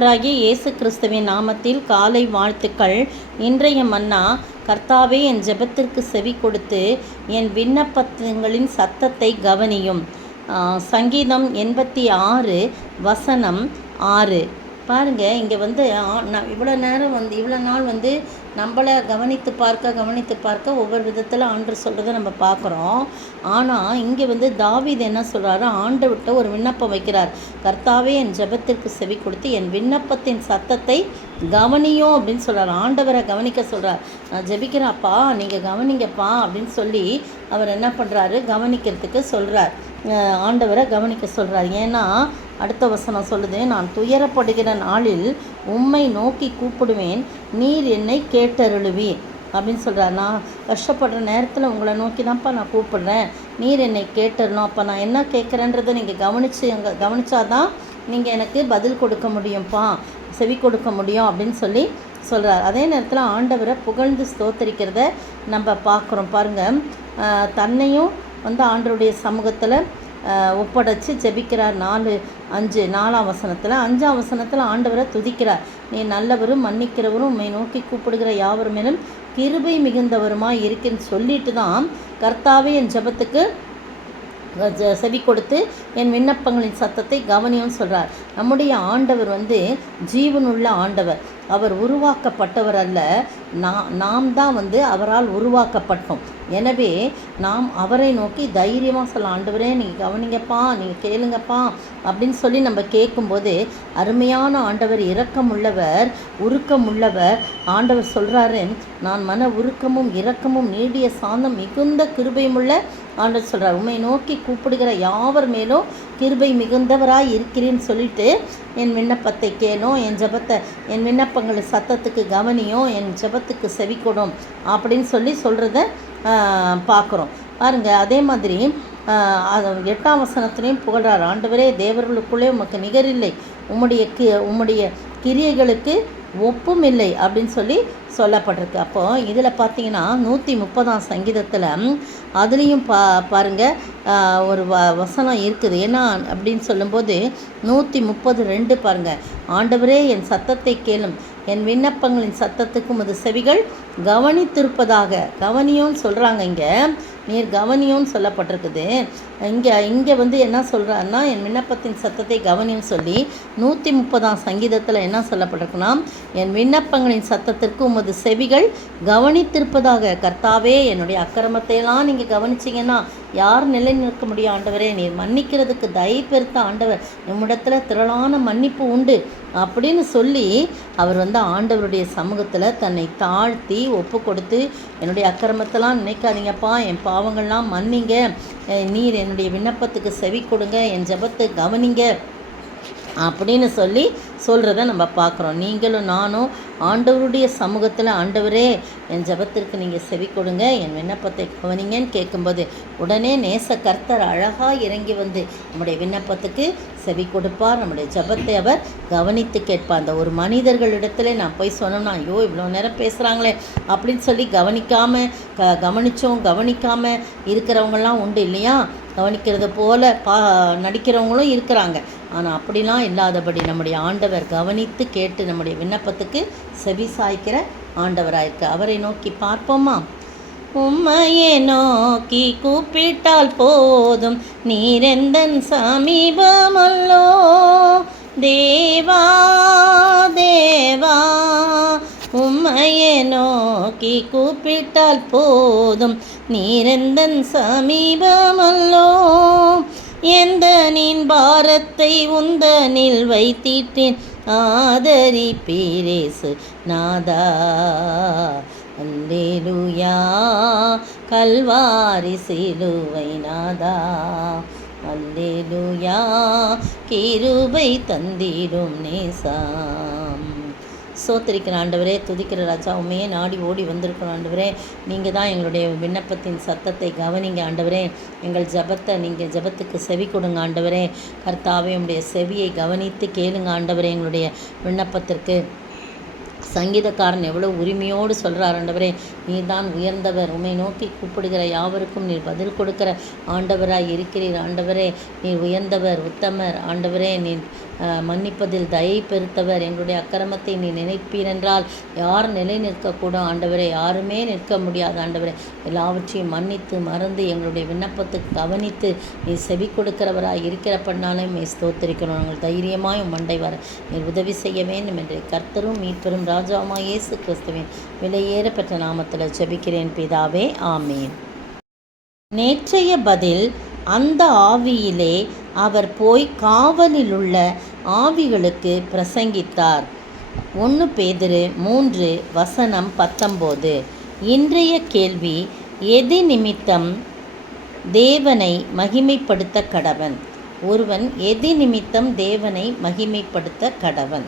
ஆண்டவராகிய இயேசு கிறிஸ்துவின் நாமத்தில் காலை வாழ்த்துக்கள். இன்றைய மன்னா, கர்த்தாவே என் ஜெபத்திற்கு செவி கொடுத்து என் விண்ணப்பங்களின் சத்தத்தை கவனியும். சங்கீதம் 86 வசனம் 6. பாருங்கள், இங்கே இவ்வளோ நாள் நம்மளை கவனித்து பார்க்க ஒவ்வொரு விதத்தில் ஆண்டவர் சொல்கிறத நம்ம பார்க்குறோம். ஆனால் இங்கே தாவீது என்ன சொல்கிறாரு, ஆண்டவர்கிட்ட ஒரு விண்ணப்பம் வைக்கிறார். கர்த்தாவே என் ஜெபத்திற்கு செவி கொடுத்து என் விண்ணப்பத்தின் சத்தத்தை கவனியும் அப்படின்னு சொல்கிறார். ஆண்டவரை கவனிக்க சொல்கிறார். நான் ஜெபிக்கிறேன்ப்பா, நீங்கள் கவனிங்கப்பா அப்படின்னு சொல்லி அவர் என்ன பண்ணுறாரு, கவனிக்கிறதுக்கு சொல்கிறார். ஆண்டவரை கவனிக்க சொல்கிறார். ஏன்னா அடுத்த வசனம் சொல்லுது, நான் துயரப்படுகிற நாளில் உம்மை நோக்கி கூப்பிடுவேன், நீர் என்னை கேட்டருளுவீர் அப்படின்னு சொல்கிறார். நான் கஷ்டப்படுற நேரத்தில் உங்களை நோக்கி தான்ப்பா நான் கூப்பிடுறேன், நீர் என்னை கேட்டறணும். அப்போ நான் என்ன கேட்குறேன்றதை நீங்கள் கவனிச்சாதான் நீங்கள் எனக்கு பதில் கொடுக்க முடியும்ப்பா, செவி கொடுக்க முடியும் அப்படின்னு சொல்லி சொல்கிறார். அதே நேரத்தில் ஆண்டவரை புகழ்ந்து ஸ்தோத்தரிக்கிறத நம்ம பார்க்குறோம். பாருங்கள், தன்னையும் ஆண்டவருடைய சமூகத்தில் ஒப்படைச்சி ஜெபிக்கிறார். 4-5 வசனத்தில் 5 வசனத்தில் ஆண்டவரை துதிக்கிறார். நீ நல்லவரும் மன்னிக்கிறவரும் உம்மை நோக்கி கூப்பிடுகிற யாவர் மேலும் கிருபை மிகுந்தவருமாய் இருக்குன்னு சொல்லிட்டு தான் கர்த்தாவே என் ஜெபத்துக்கு செவி கொடுத்து என் விண்ணப்பங்களின் சத்தத்தை கவனியும் சொல்கிறார். நம்முடைய ஆண்டவர் ஜீவனுள்ள ஆண்டவர். அவர் உருவாக்கப்பட்டவர் அல்ல, நாம் தான் அவரால் உருவாக்கப்பட்டோம். எனவே நாம் அவரை நோக்கி தைரியமாக சொல்ல, ஆண்டவரே நீங்கள் கவனிங்கப்பா, நீங்கள் கேளுங்கப்பா அப்படின்னு சொல்லி நம்ம கேட்கும்போது, அருமையான ஆண்டவர், இரக்கமுள்ளவர், உருக்கமுள்ளவர். ஆண்டவர் சொல்கிறாரு, நான் மன உருக்கமும் இரக்கமும் நீடிய சாந்தம் மிகுந்த கிருபையுமுள்ள ஆண்டவர் சொல்கிறார். உம்மை நோக்கி கூப்பிடுகிற யாவர் மேலும் கிருபை மிகுந்தவராய் இருக்கிறேன்னு சொல்லிட்டு என் விண்ணப்பத்தை கேளும், என் விண்ணப்பங்களை சத்தத்துக்கு கவனியும், என் ஜெபத்துக்கு செவி கொடும் அப்படின்னு சொல்கிறத பார்க்குறோம். பாருங்க, அதே மாதிரி 8 வசனத்துலேயும் புகழ்றார். ஆண்டவரே, தேவர்களுக்குள்ளே உமக்கு நிகரில்லை, உம்முடைய கிரியைகளுக்கு ஒப்பும் இல்லை அப்படின்னு சொல்லப்பட்டிருக்கு. அப்போது இதில் பார்த்தீங்கன்னா 130 சங்கீதத்தில் அதுலேயும் பாருங்கள் ஒரு வசனம் இருக்குது. ஏன்னா அப்படின்னு சொல்லும்போது 130:2 பாருங்கள், ஆண்டவரே என் சத்தத்தை கேளும், என் விண்ணப்பங்களின் சத்தத்துக்கு உமது செவிகள் கவனித்திருப்பதாக. கவனியோன்னு சொல்கிறாங்க. இங்கே நீர் கவனியோன்னு சொல்லப்பட்டிருக்குது. இங்கே என்ன சொல்கிறாருன்னா, என் விண்ணப்பத்தின் சத்தத்தை கவனின்னு சொல்லி 130 சங்கீதத்தில் என்ன சொல்லப்பட்டிருக்குன்னா, என் விண்ணப்பங்களின் சத்தத்திற்கு உமது செவிகள் கவனித்திருப்பதாக. கர்த்தாவே, என்னுடைய அக்கிரமத்தையெல்லாம் நீங்கள் கவனிச்சிங்கன்னா யார் நிலை நிற்க முடியும்? ஆண்டவரே, நீர் மன்னிக்கிறதுக்கு தயை பெருத்த ஆண்டவர், நம்மிடத்தில் திரளான மன்னிப்பு உண்டு அப்படின்னு சொல்லி அவர் ஆண்டவருடைய சமூகத்தில் தன்னை தாழ்த்தி ஒப்பு கொடுத்து, என்னுடைய அக்கிரமத்தெல்லாம் நினைக்காதீங்கப்பா, என் பாவங்கள்லாம் மன்னிங்க, நீர் என்னுடைய விண்ணப்பத்துக்கு செவி கொடுங்க, என் ஜெபத்தை கவனிங்க அப்படின்னு சொல்கிறத நம்ம பார்க்குறோம். நீங்களும் நானும் ஆண்டவருடைய சமூகத்தில், ஆண்டவரே என் ஜெபத்திற்கு நீங்கள் செவி கொடுங்க, என் விண்ணப்பத்தை கவனிங்கன்னு கேட்கும்போது உடனே நேச கர்த்தர் அழகாக இறங்கி நம்முடைய விண்ணப்பத்துக்கு செவி கொடுப்பார். நம்முடைய ஜெபத்தை அவர் கவனித்து கேட்பார். அந்த ஒரு மனிதர்களிடத்துல நான் போய் சொன்னோம்னா, ஐயோ இவ்வளோ நேரம் பேசுகிறாங்களே அப்படின்னு சொல்லி கவனிக்காமல் இருக்கிறவங்களாம் உண்டு இல்லையா? கவனிக்கிறது போல் நடிக்கிறவங்களும் இருக்கிறாங்க. ஆனால் அப்படிலாம் இல்லாதபடி நம்முடைய ஆண்டவர் கவனித்து கேட்டு நம்முடைய விண்ணப்பத்துக்கு செவி சாய்க்கிற ஆண்டவராயிருக்கு. அவரை நோக்கி பார்ப்போமா? உம்மையே நோக்கி கூப்பிட்டால் போதும், நீரெந்தன் சமீபமல்லோ. தேவா தேவா, உம்மையே நோக்கி கூப்பிட்டால் போதும், நீரெந்தன் சமீபமல்லோ. எந்த நீன் பாரத்தை உந்தனில் வைத்திட்டேன், ஆதரிப்பீரேசு நாதா. அல்லேலூயா, கல்வாரி சிலுவை நாதா. அல்லேலூயா, கிருபை தந்திடும் நேசாம். சோத்திரிக்கிற ஆண்டவரே, துதிக்கிற ராஜா, உண்மையே நாடி ஓடி வந்திருக்கணும் ஆண்டவரே. நீங்கள் தான் எங்களுடைய விண்ணப்பத்தின் சத்தத்தை கவனிங்க ஆண்டவரே. எங்கள் ஜெபத்தை நீங்கள் ஜெபத்துக்கு செவி கொடுங்க ஆண்டவரே. கர்த்தாவே, உங்களுடைய செவியை கவனித்து கேளுங்க ஆண்டவரே. எங்களுடைய விண்ணப்பத்திற்கு சங்கீதக்காரன் எவ்வளோ உரிமையோடு சொல்கிறார், ஆண்டவரே நீர் தான் உயர்ந்தவர், உம்மை நோக்கி கூப்பிடுகிற யாவருக்கும் நீர் பதில் கொடுக்கிற ஆண்டவராய் இருக்கிறீர். ஆண்டவரே நீர் உயர்ந்தவர், உத்தமர். ஆண்டவரே நீர் மன்னிப்பதில் தயை பெருத்தவர். எங்களுடைய அக்கிரமத்தை நீ நினைப்பீரென்றால் யார் நிலை நிற்கக்கூடும் ஆண்டவரே? யாருமே நிற்க முடியாது ஆண்டவரே. எல்லாவற்றையும் மன்னித்து மறந்து எங்களுடைய விண்ணப்பத்துக்கு கவனித்து நீ செவி கொடுக்கிறவராய் இருக்கிற பண்ணாலும் நீ ஸ்தோத்திரிக்கிறோம். நாங்கள் தைரியமாய் மண்டை வர நீர் உதவி செய்ய வேண்டும் என்று கர்த்தரும் மீட்பெரும் ராஜாவுமாய் இயேசு கிறிஸ்துவின் விலையேற பெற்ற நாமத்தில் ஜெபிக்கிறேன் பிதாவே, ஆமேன். நேற்றைய பதில், அந்த ஆவியிலே அவர் போய் காவலிலுள்ள ஆவிகளுக்கு பிரசங்கித்தார். 1 பேதுரு 3:19. இன்றைய கேள்வி, எது நிமித்தம் தேவனை மகிமைப்படுத்த கடவன்? ஒருவன் எது நிமித்தம் தேவனை மகிமைப்படுத்த கடவன்?